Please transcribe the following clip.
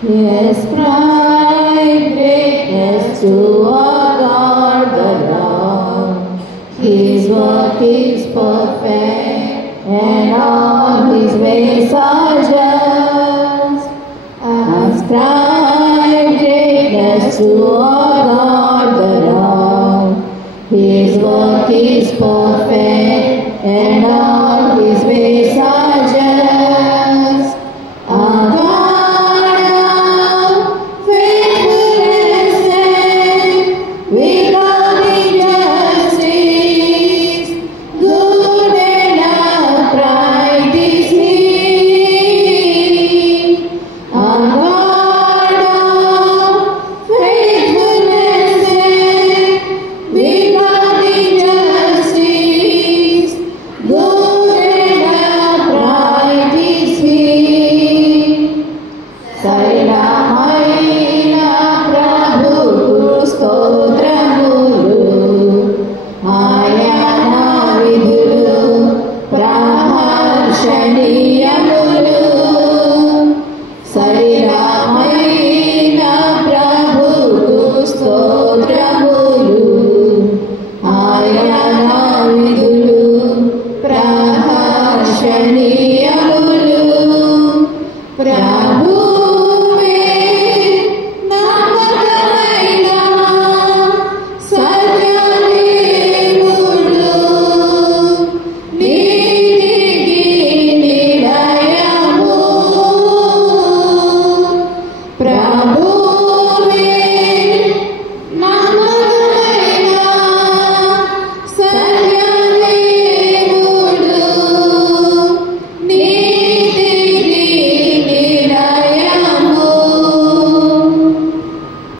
He ascribed greatness to our God the Lord. His work is perfect, and all His ways are just. Ascribe greatness to our God the Lord. His work is perfect, and all His ways are just. Our God of faithfulness and without injustice, good and upright is He. Our God of faithfulness and without injustice, good and upright is He. సైనమైన ప్రభువు స్తోత్రములు, ఆయన విధులు ప్రహర్షణీయములు. సైనమైన ప్రభువు స్తోత్రములు, ఆయన విధులు ప్రహర్షణీయములు.